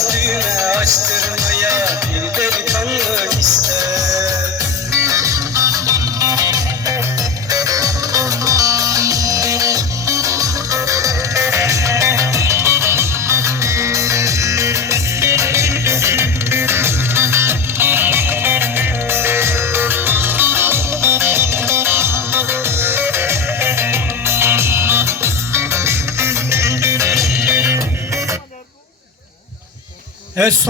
Çapraz düğme É só